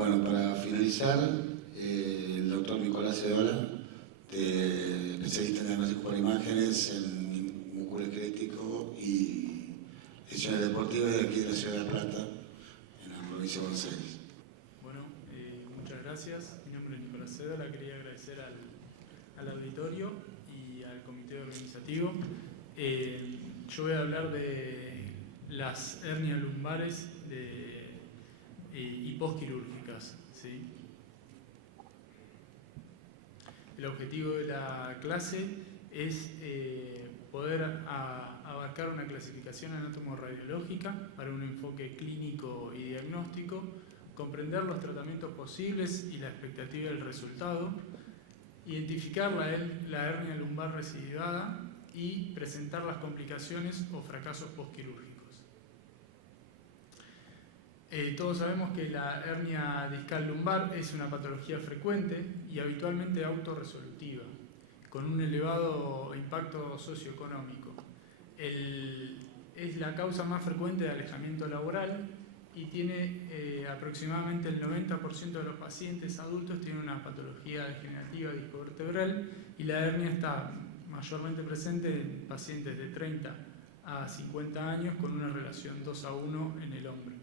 Bueno, para finalizar, el doctor Nicolás Cedola, especialista en diagnóstico por imágenes, en músculo esquelético y lesiones deportivas de aquí de la Ciudad de La Plata, en la provincia de Buenos Aires. Bueno, muchas gracias. Mi nombre es Nicolás Cedola. Quería agradecer al auditorio y al comité organizativo. Yo voy a hablar de las hernias lumbares y postquirúrgicas, ¿sí? El objetivo de la clase es poder abarcar una clasificación anatomorradiológica para un enfoque clínico y diagnóstico, comprender los tratamientos posibles y la expectativa del resultado, identificar la hernia lumbar recidivada y presentar las complicaciones o fracasos postquirúrgicos. Todos sabemos que la hernia discal lumbar es una patología frecuente y habitualmente autorresolutiva, con un elevado impacto socioeconómico. Es la causa más frecuente de alejamiento laboral y tiene aproximadamente el 90% de los pacientes adultos tienen una patología degenerativa discovertebral, y la hernia está mayormente presente en pacientes de 30 a 50 años con una relación 2:1 en el hombre.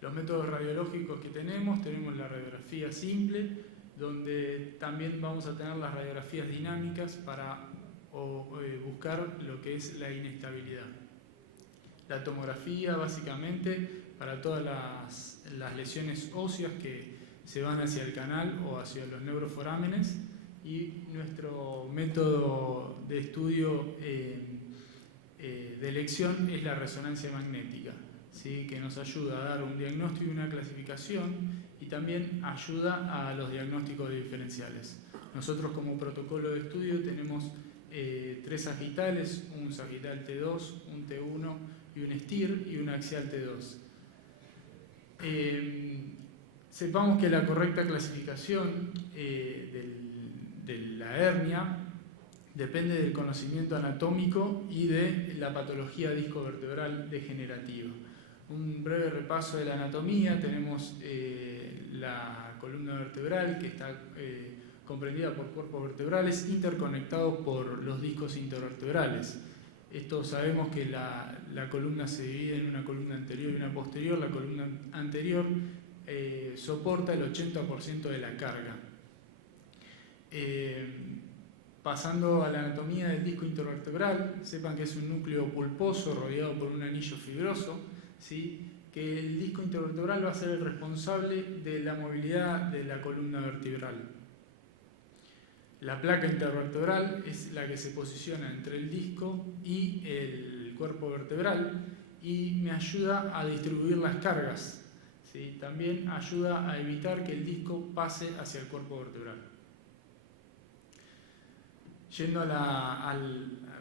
Los métodos radiológicos que tenemos la radiografía simple, donde también vamos a tener las radiografías dinámicas para buscar lo que es la inestabilidad. La tomografía, básicamente, para todas las lesiones óseas que se van hacia el canal o hacia los neuroforámenes, y nuestro método de estudio de elección es la resonancia magnética, ¿sí? Que nos ayuda a dar un diagnóstico y una clasificación, y también ayuda a los diagnósticos diferenciales. Nosotros, como protocolo de estudio, tenemos 3 sagitales, un sagital T2, un T1 y un STIR, y un axial T2. Sepamos que la correcta clasificación de la hernia depende del conocimiento anatómico y de la patología discovertebral degenerativa. Un breve repaso de la anatomía: tenemos la columna vertebral, que está comprendida por cuerpos vertebrales interconectados por los discos intervertebrales. Esto sabemos que la columna se divide en una columna anterior y una posterior. La columna anterior soporta el 80% de la carga. Pasando a la anatomía del disco intervertebral, sepan que es un núcleo pulposo rodeado por un anillo fibroso, ¿sí? Que el disco intervertebral va a ser el responsable de la movilidad de la columna vertebral. La placa intervertebral es la que se posiciona entre el disco y el cuerpo vertebral y me ayuda a distribuir las cargas, ¿sí? También ayuda a evitar que el disco pase hacia el cuerpo vertebral.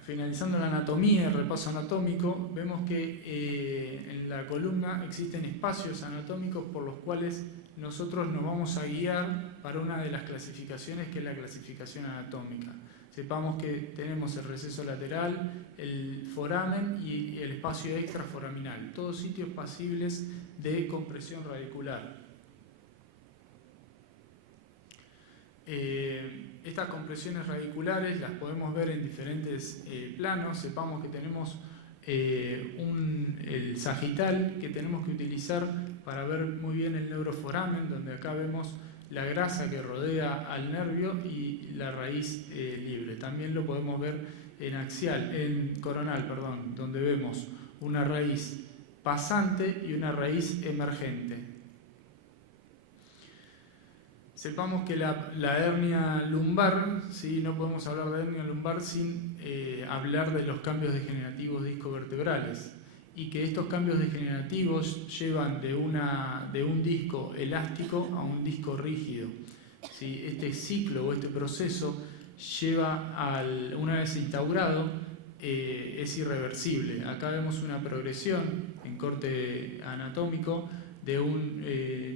Finalizando la anatomía, el repaso anatómico, vemos que en la columna existen espacios anatómicos por los cuales nosotros nos vamos a guiar para una de las clasificaciones, que es la clasificación anatómica. Sepamos que tenemos el receso lateral, el foramen y el espacio extraforaminal, todos sitios pasibles de compresión radicular. Estas compresiones radiculares las podemos ver en diferentes planos. Sepamos que tenemos el sagital, que tenemos que utilizar para ver muy bien el neuroforamen, donde acá vemos la grasa que rodea al nervio y la raíz libre. También lo podemos ver en coronal, donde vemos una raíz pasante y una raíz emergente. Sepamos que la hernia lumbar, ¿sí? No podemos hablar de hernia lumbar sin hablar de los cambios degenerativos discovertebrales, y que estos cambios degenerativos llevan de un disco elástico a un disco rígido, ¿sí? Este ciclo o este proceso lleva una vez instaurado, es irreversible. Acá vemos una progresión en corte anatómico de un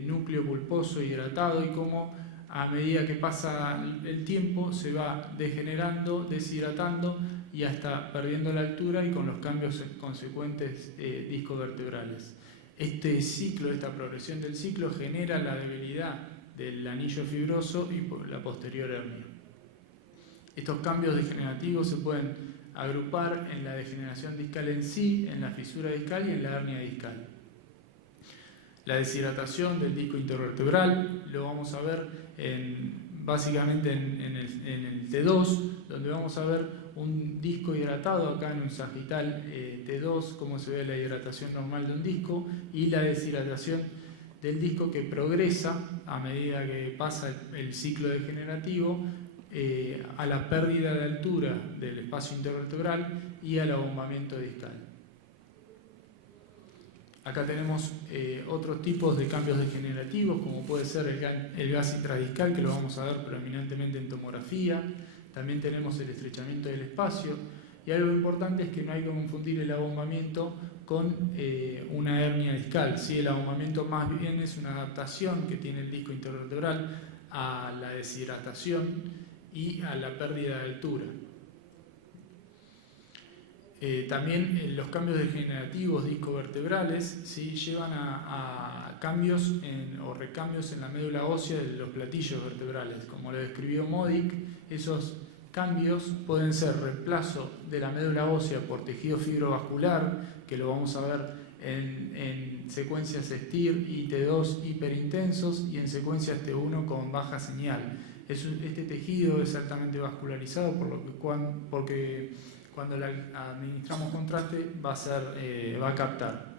núcleo pulposo hidratado, y cómo a medida que pasa el tiempo se va degenerando, deshidratando y hasta perdiendo la altura, y con los cambios consecuentes discovertebrales. Este ciclo, esta progresión del ciclo genera la debilidad del anillo fibroso y la posterior hernia. Estos cambios degenerativos se pueden agrupar en la degeneración discal en sí, en la fisura discal y en la hernia discal. La deshidratación del disco intervertebral lo vamos a ver básicamente en el T2, donde vamos a ver un disco hidratado acá en un sagital T2, como se ve la hidratación normal de un disco, y la deshidratación del disco que progresa a medida que pasa el ciclo degenerativo a la pérdida de altura del espacio intervertebral y al abombamiento discal. Acá tenemos otros tipos de cambios degenerativos, como puede ser el gas intradiscal, que lo vamos a ver predominantemente en tomografía. También tenemos el estrechamiento del espacio. Y algo importante es que no hay que confundir el abombamiento con una hernia discal. ¿Sí? El abombamiento más bien es una adaptación que tiene el disco intervertebral a la deshidratación y a la pérdida de altura. También los cambios degenerativos discovertebrales, ¿sí? Llevan a cambios o recambios en la médula ósea de los platillos vertebrales. Como lo describió Modic, esos cambios pueden ser reemplazo de la médula ósea por tejido fibrovascular, que lo vamos a ver en secuencias STIR y T2 hiperintensos y en secuencias T1 con baja señal. Este tejido es altamente vascularizado, porque cuando le administramos contraste va a captar.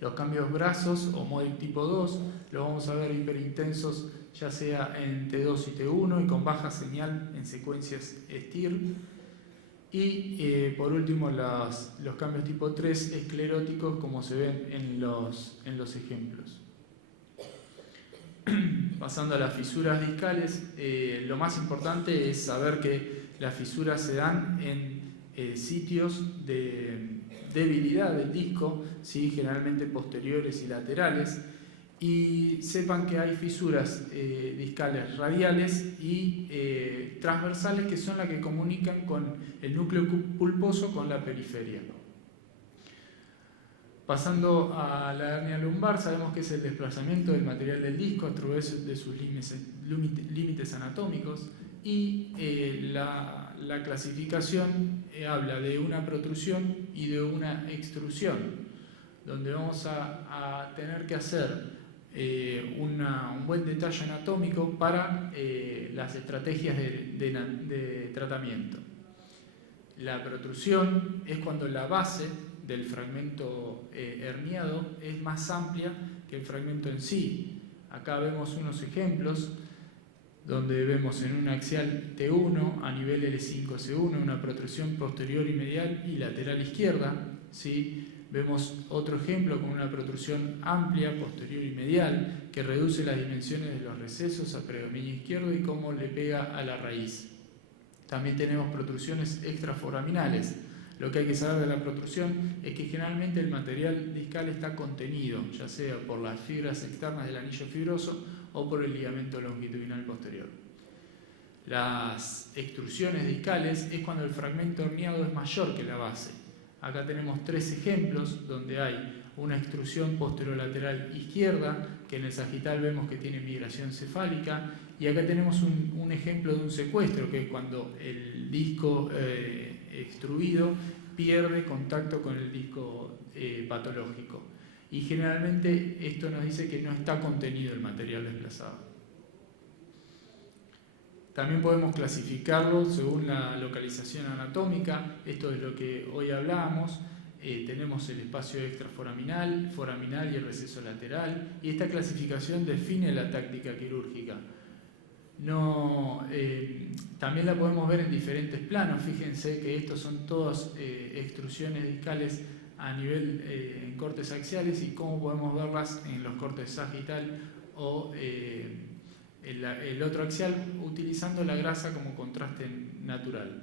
Los cambios brazos o Modic tipo 2 lo vamos a ver hiperintensos ya sea en T2 y T1 y con baja señal en secuencias STIR. Y por último los cambios tipo 3 escleróticos, como se ven en los ejemplos. Pasando a las fisuras discales, lo más importante es saber que las fisuras se dan en sitios de debilidad del disco, ¿sí? Generalmente posteriores y laterales, y sepan que hay fisuras discales radiales y transversales, que son las que comunican con el núcleo pulposo con la periferia. Pasando a la hernia lumbar, sabemos que es el desplazamiento del material del disco a través de sus límites anatómicos, y la clasificación habla de una protrusión y de una extrusión, donde vamos a tener que hacer un buen detalle anatómico para las estrategias de tratamiento. La protrusión es cuando la base del fragmento herniado es más amplia que el fragmento en sí. Acá vemos unos ejemplos donde vemos en un axial T1 a nivel L5-C1 una protrusión posterior y medial y lateral izquierda, ¿sí? Vemos otro ejemplo con una protrusión amplia posterior y medial que reduce las dimensiones de los recesos a predominio izquierdo y cómo le pega a la raíz. También tenemos protrusiones extraforaminales. Lo que hay que saber de la protrusión es que generalmente el material discal está contenido, ya sea por las fibras externas del anillo fibroso o por el ligamento longitudinal posterior. Las extrusiones discales es cuando el fragmento herniado es mayor que la base. Acá tenemos 3 ejemplos donde hay una extrusión posterolateral izquierda, que en el sagital vemos que tiene migración cefálica, y acá tenemos un ejemplo de un secuestro, que es cuando el disco extruido pierde contacto con el disco patológico. Y generalmente esto nos dice que no está contenido el material desplazado. También podemos clasificarlo según la localización anatómica. Esto es lo que hoy hablábamos. Tenemos el espacio extraforaminal, foraminal y el receso lateral. Y esta clasificación define la táctica quirúrgica. También la podemos ver en diferentes planos. Fíjense que estos son todas extrusiones discales a nivel en cortes axiales, y cómo podemos verlas en los cortes sagital o el otro axial, utilizando la grasa como contraste natural.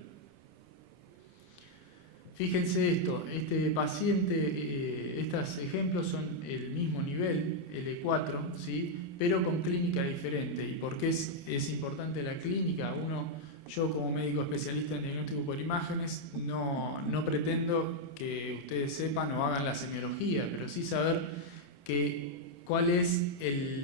Fíjense esto, este paciente, estos ejemplos son el mismo nivel, L4, ¿sí? Pero con clínica diferente. ¿Y por qué es importante la clínica? Uno Yo como médico especialista en diagnóstico por imágenes no pretendo que ustedes sepan o hagan la semiología, pero sí saber cuál es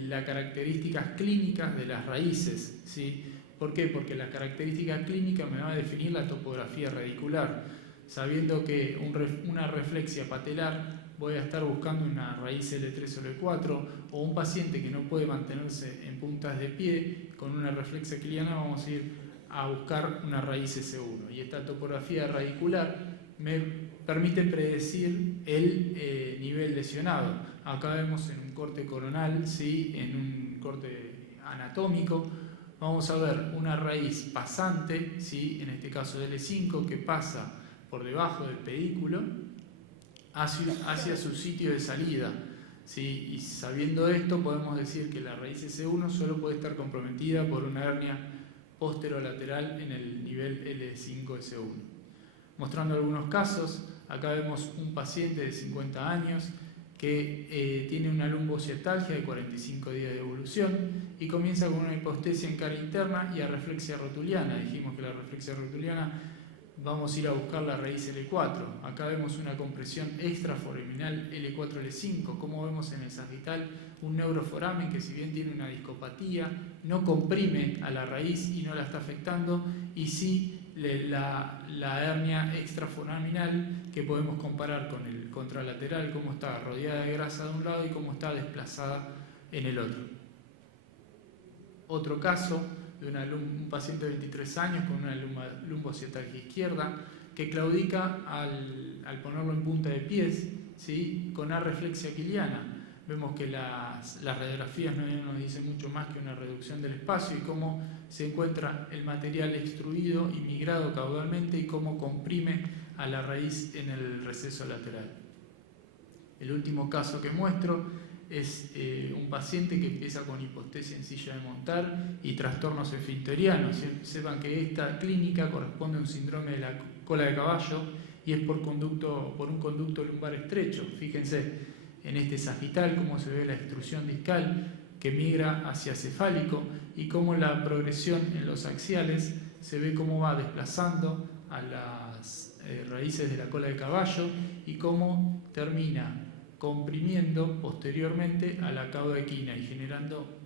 las características clínicas de las raíces, ¿sí? ¿Por qué? Porque las características clínicas me van a definir la topografía radicular. Sabiendo que una reflexia patelar voy a estar buscando una raíz L3 o L4, o un paciente que no puede mantenerse en puntas de pie con una reflexia quiliana, vamos a ir a buscar una raíz S1. Y esta topografía radicular me permite predecir el nivel lesionado. Acá vemos en un corte coronal, ¿sí? En un corte anatómico, vamos a ver una raíz pasante, ¿sí? En este caso de L5, que pasa por debajo del pedículo hacia su sitio de salida, ¿sí? Y sabiendo esto podemos decir que la raíz S1 solo puede estar comprometida por una hernia posterolateral en el nivel L5-S1. Mostrando algunos casos, acá vemos un paciente de 50 años que tiene una lumbociatalgia de 45 días de evolución y comienza con una hipostesia en cara interna y areflexia rotuliana. Dijimos que la reflexia rotuliana vamos a ir a buscar la raíz L4. Acá vemos una compresión extraforaminal L4-L5. Como vemos en el sagital, un neuroforamen que, si bien tiene una discopatía, no comprime a la raíz y no la está afectando, y sí la hernia extraforaminal, que podemos comparar con el contralateral, cómo está rodeada de grasa de un lado y cómo está desplazada en el otro. Otro caso de un paciente de 23 años con una lumbociatalgia izquierda que claudica al ponerlo en punta de pies, ¿sí? Con areflexia quiliana. Vemos que las radiografías no nos dicen mucho más que una reducción del espacio y cómo se encuentra el material extruido y migrado caudalmente y cómo comprime a la raíz en el receso lateral. El último caso que muestro es un paciente que empieza con hipostesia en silla de montar y trastornos esfinterianos. Sepan que esta clínica corresponde a un síndrome de la cola de caballo y es por un conducto lumbar estrecho. Fíjense en este sagital cómo se ve la extrusión discal que migra hacia cefálico y cómo la progresión en los axiales se ve cómo va desplazando a las raíces de la cola de caballo y cómo termina comprimiendo posteriormente a la cauda equina y generando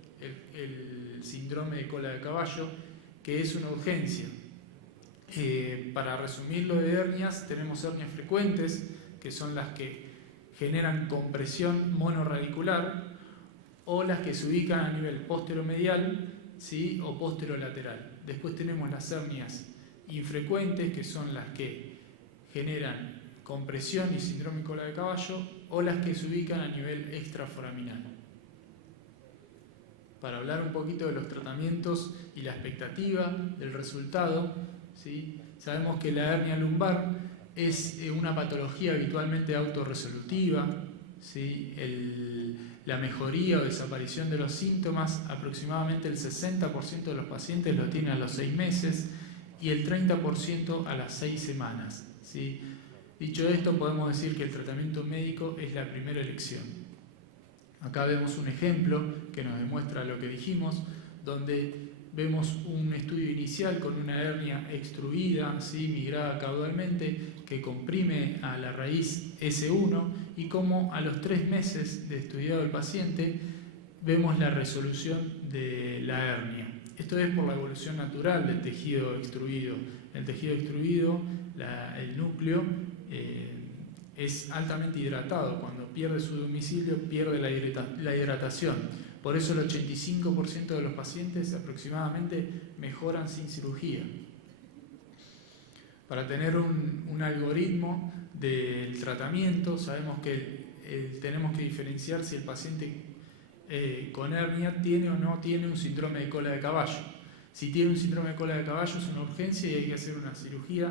el síndrome de cola de caballo, que es una urgencia. Para resumirlo de hernias, tenemos hernias frecuentes, que son las que generan compresión monoradicular, o las que se ubican a nivel posteromedial, ¿sí? O posterolateral. Después tenemos las hernias infrecuentes, que son las que generan compresión y síndrome de cola de caballo, o las que se ubican a nivel extraforaminal. Para hablar un poquito de los tratamientos y la expectativa del resultado, ¿sí? Sabemos que la hernia lumbar es una patología habitualmente autorresolutiva, ¿sí? La mejoría o desaparición de los síntomas, aproximadamente el 60% de los pacientes lo tienen a los 6 meses y el 30% a las 6 semanas, ¿sí? Dicho esto, podemos decir que el tratamiento médico es la primera elección. Acá vemos un ejemplo que nos demuestra lo que dijimos, donde vemos un estudio inicial con una hernia extruida, ¿sí? Migrada caudalmente, que comprime a la raíz S1 y cómo a los 3 meses de estudiado el paciente vemos la resolución de la hernia. Esto es por la evolución natural del tejido extruido. El tejido extruido, el núcleo, es altamente hidratado. Cuando pierde su domicilio, pierde la hidratación. Por eso el 85% de los pacientes aproximadamente mejoran sin cirugía. Para tener un algoritmo del tratamiento, sabemos que tenemos que diferenciar si el paciente con hernia tiene o no tiene un síndrome de cola de caballo. Si tiene un síndrome de cola de caballo es una urgencia y hay que hacer una cirugía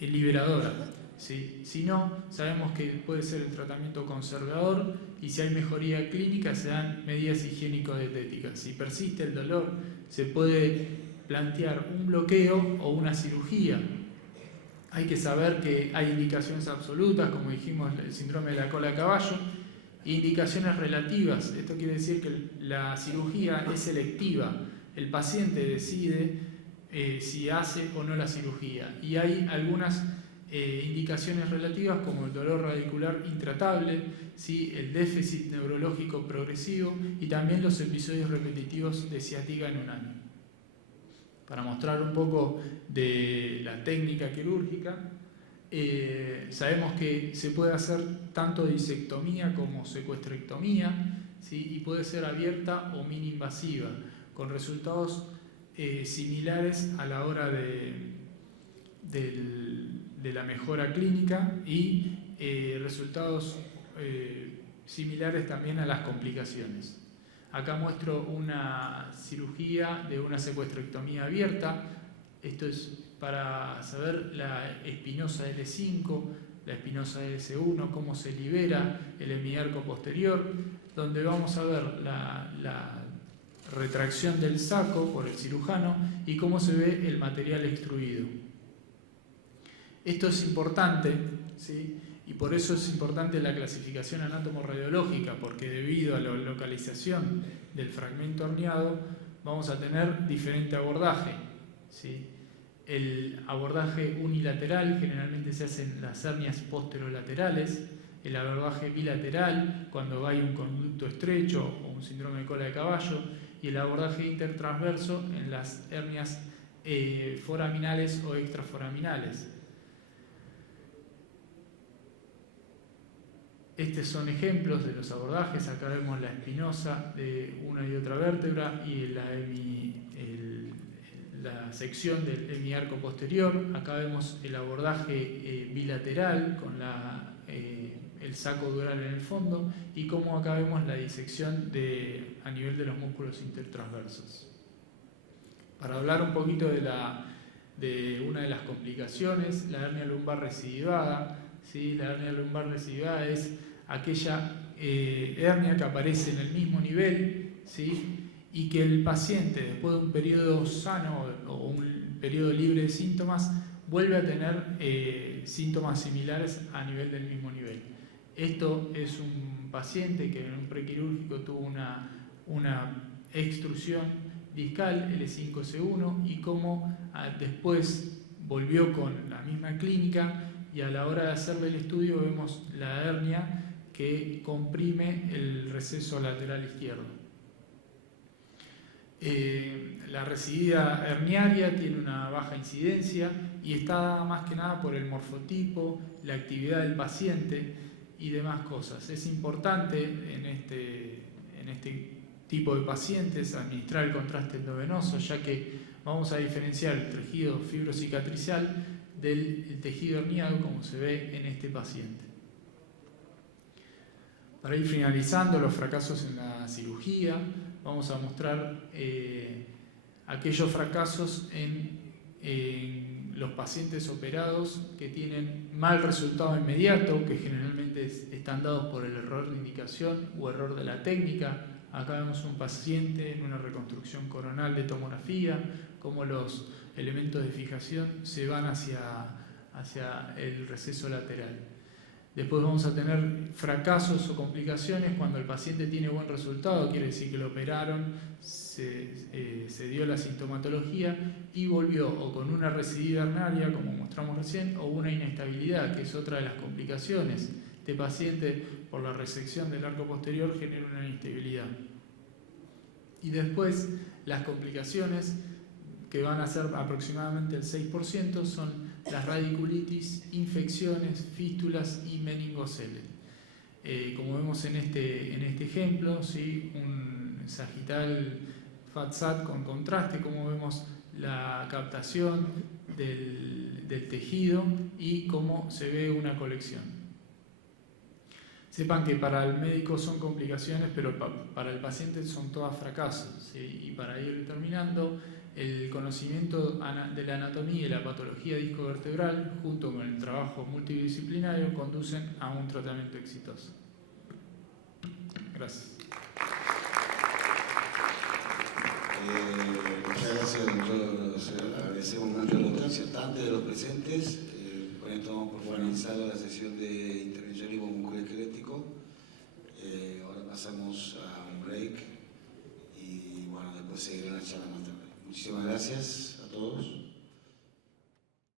liberadora. ¿Sí? Si no, sabemos que puede ser el tratamiento conservador y si hay mejoría clínica se dan medidas higiénico-dietéticas. Si persiste el dolor, se puede plantear un bloqueo o una cirugía. Hay que saber que hay indicaciones absolutas, como dijimos, el síndrome de la cola de caballo, e indicaciones relativas. Esto quiere decir que la cirugía es selectiva. El paciente decide si hace o no la cirugía. Y hay algunas indicaciones relativas como el dolor radicular intratable, ¿sí? El déficit neurológico progresivo y también los episodios repetitivos de ciática en un año. Para mostrar un poco de la técnica quirúrgica, sabemos que se puede hacer tanto disectomía como secuestrectomía, ¿sí? Y puede ser abierta o mini invasiva, con resultados similares a la hora de la mejora clínica y resultados similares también a las complicaciones. Acá muestro una cirugía de una secuestrectomía abierta. Esto es para saber la espinosa L5, la espinosa L1, cómo se libera el hemiarco posterior, donde vamos a ver la retracción del saco por el cirujano y cómo se ve el material extruido. Esto es importante, ¿sí? Y por eso es importante la clasificación anátomo-radiológica, porque debido a la localización del fragmento herniado vamos a tener diferente abordaje, ¿sí? El abordaje unilateral generalmente se hace en las hernias posterolaterales, el abordaje bilateral cuando hay un conducto estrecho o un síndrome de cola de caballo, y el abordaje intertransverso en las hernias foraminales o extraforaminales. Estos son ejemplos de los abordajes. Acá vemos la espinosa de una y otra vértebra y la sección del hemiarco posterior. Acá vemos el abordaje bilateral con el saco dural en el fondo y cómo acá vemos la disección a nivel de los músculos intertransversos. Para hablar un poquito de una de las complicaciones, la hernia lumbar recidivada. ¿Sí? La hernia lumbar recidivada es aquella hernia que aparece en el mismo nivel, ¿sí? Y que el paciente, después de un periodo sano o un periodo libre de síntomas, vuelve a tener síntomas similares a nivel del mismo nivel. Esto es un paciente que en un prequirúrgico tuvo una extrusión discal L5-S1 y cómo después volvió con la misma clínica, y a la hora de hacerle el estudio vemos la hernia que comprime el receso lateral izquierdo. La recidida herniaria tiene una baja incidencia y está dada más que nada por el morfotipo, la actividad del paciente y demás cosas. Es importante en este tipo de pacientes administrar el contraste endovenoso, ya que vamos a diferenciar el tejido fibrocicatricial del tejido herniado, como se ve en este paciente. Para ir finalizando los fracasos en la cirugía, vamos a mostrar aquellos fracasos en los pacientes operados que tienen mal resultado inmediato, que generalmente están dados por el error de indicación o error de la técnica. Acá vemos un paciente en una reconstrucción coronal de tomografía, como los elementos de fijación se van hacia el receso lateral. Después vamos a tener fracasos o complicaciones cuando el paciente tiene buen resultado, quiere decir que lo operaron, se dio la sintomatología y volvió o con una recidiva herniaria, como mostramos recién, o una inestabilidad, que es otra de las complicaciones. Este paciente, por la resección del arco posterior, genera una inestabilidad. Y después, las complicaciones, que van a ser aproximadamente el 6%, son las radiculitis, infecciones, fístulas y meningoceles. Como vemos en este ejemplo, ¿sí? Un sagital FATSAT con contraste, como vemos la captación del tejido y cómo se ve una colección. Sepan que para el médico son complicaciones, pero para el paciente son todas fracasos, ¿sí? Y para ir terminando, el conocimiento de la anatomía y la patología discovertebral, junto con el trabajo multidisciplinario, conducen a un tratamiento exitoso. Gracias. Muchas gracias, doctor. Agradecemos mucho la doctora. Antes de los presentes, con esto damos por finalizado la sesión de intervencionismo musculoesquelético. Ahora pasamos a un break y bueno, después seguirá la charla más tarde. Muchísimas gracias. todos.